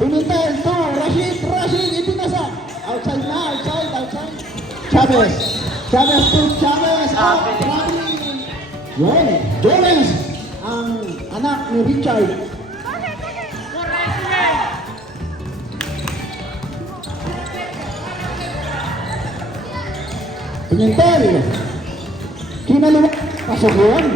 Pimentel to Rashid, ipinasa. Outside na, outside. Chavez to Chavez. Traveling. Yun, Jones, ang anak ni Richard. Pimentel. Kinaliwa. Pasukuan.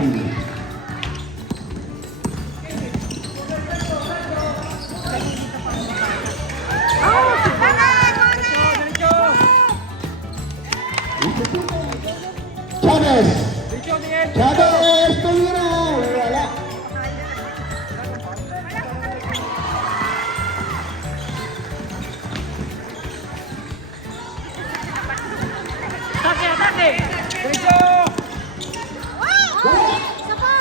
Chavez, tumira. Wala. Atake! Diretso! Isa pa!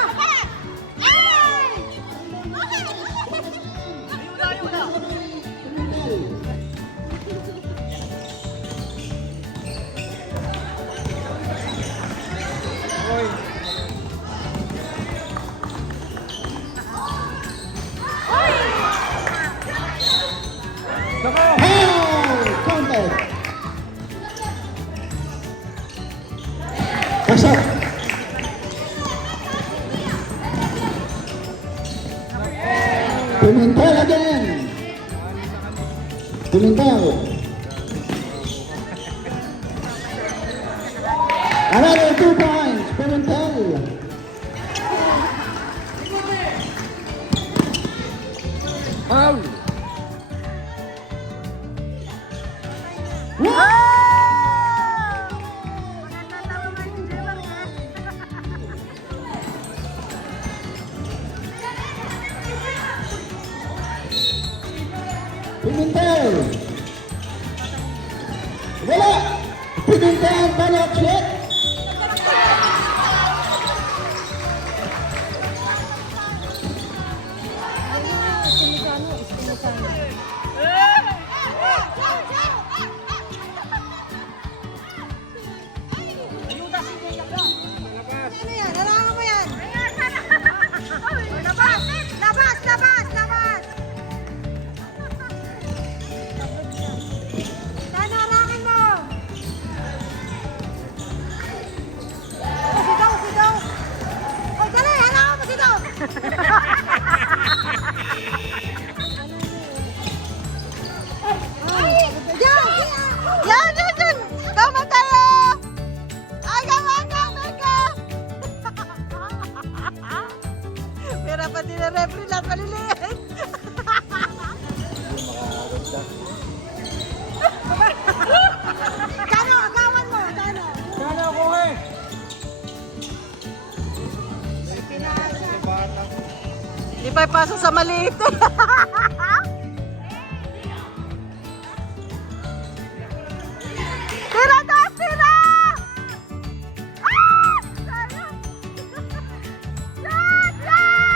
Oy! Sako! Counter. Pasok. Pimentel again. Pimentel. Another 2 points. Pimentel. Foul! Pimentel. Wala. Pimentel, balak shot. Ano yan? Harangan mo yan! Labas! Sana harangan mo! Sigaw! O, dali! Harangan mo sigaw! Yan! Tama tayo! Agaw! Mega! Pera pa din ang refri lahat maliliit. Kano, agawan mo, kano? Kano ko eh! Di pa ipasok sa maliit. Tira! Ah! Sayang!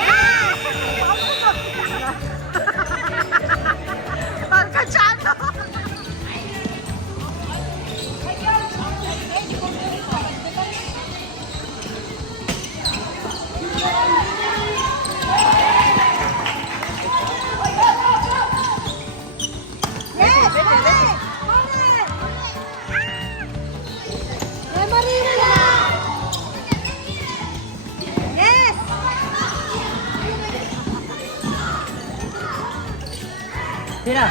Yan! Shot! Marcachano! Yes! Mali! Marina na! Yes! Tira!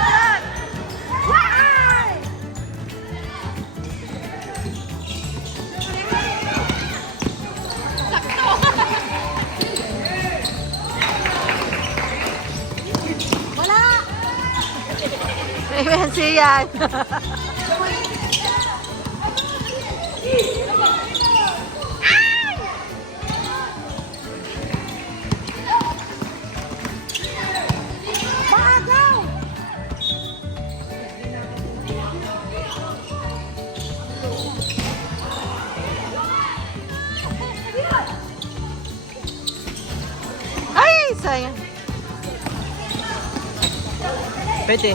Why? Wala! Amen siyan. Baagaw! Ay, sayang. Pwede.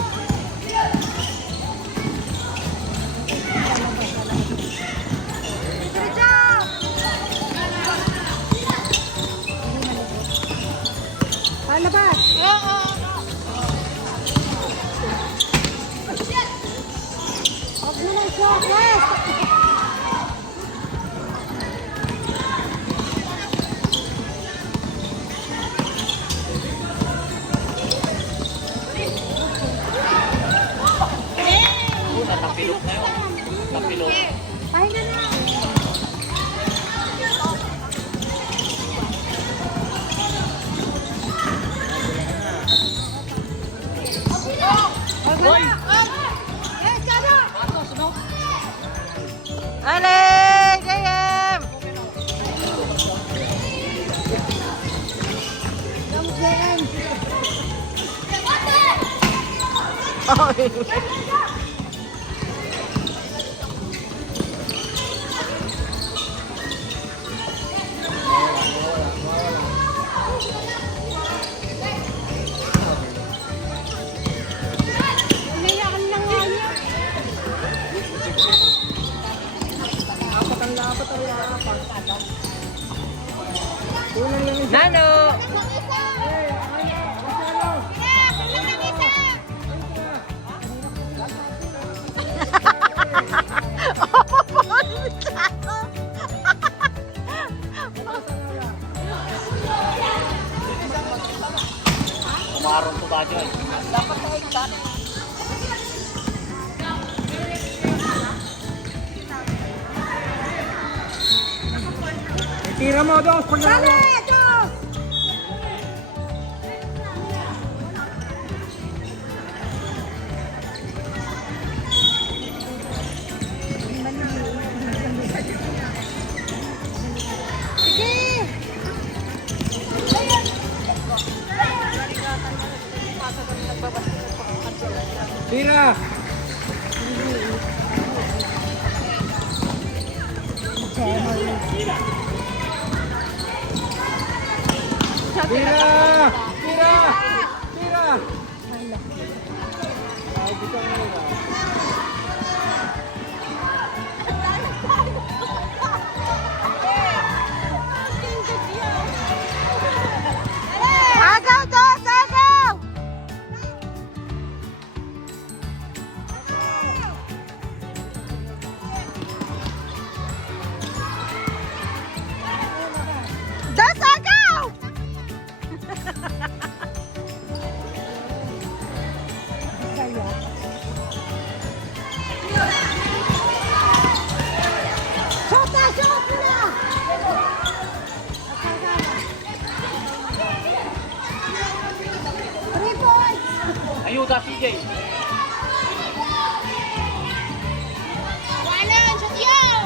Diretso! Umiyakan lang nga niya. Nano! Umarong to ba dyan? Tira mo, dos! Pag Tira! Tira! Tira! Tira! Agaw, dos! Agaw! Dos, agaw! Shota, shot na! Three points! Ayuda, CJ. Wanan, shot yun!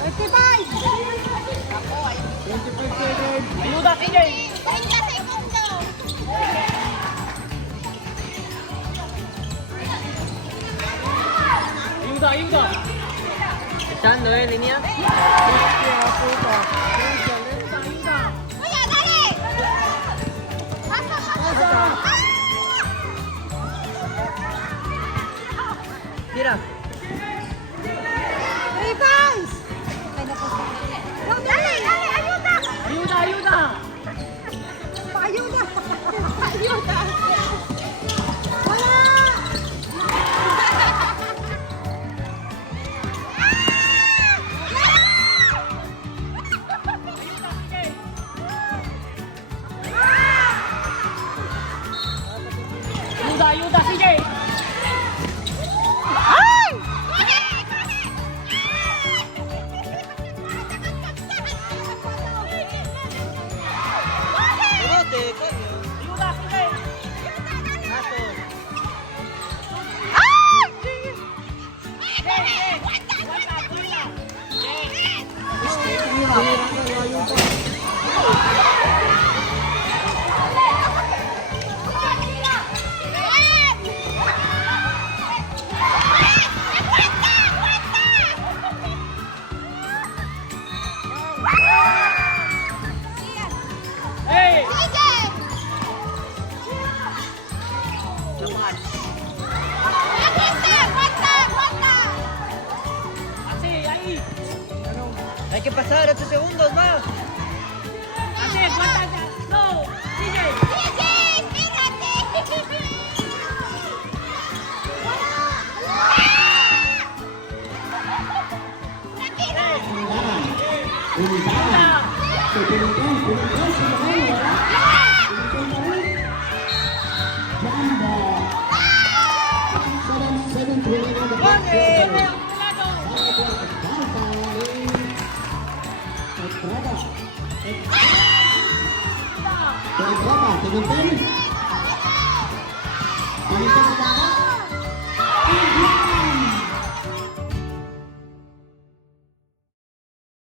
35! 25 seconds! Ayuda, CJ. 30 segundos! Ayuda, ayuda. Echando, línea. Kuya, dali! Pasa, pasa! Tira! 3 points! Dali, dali! Ayuda! Ayuda, ayuda. Ayuda! Ayuda! Wala! Ayuda, ayuda, CJ. Ay! Ayuda, CJ. Hey! Así, ahí. Hay que pasar 8 segundos más. Así, cuenta ya. No, CJ. Ulitan. Pilihan, pilihan sa mga wala. Jumbo. 7-7 to 11 the first quarter. Estrada. Estrada, 7-10.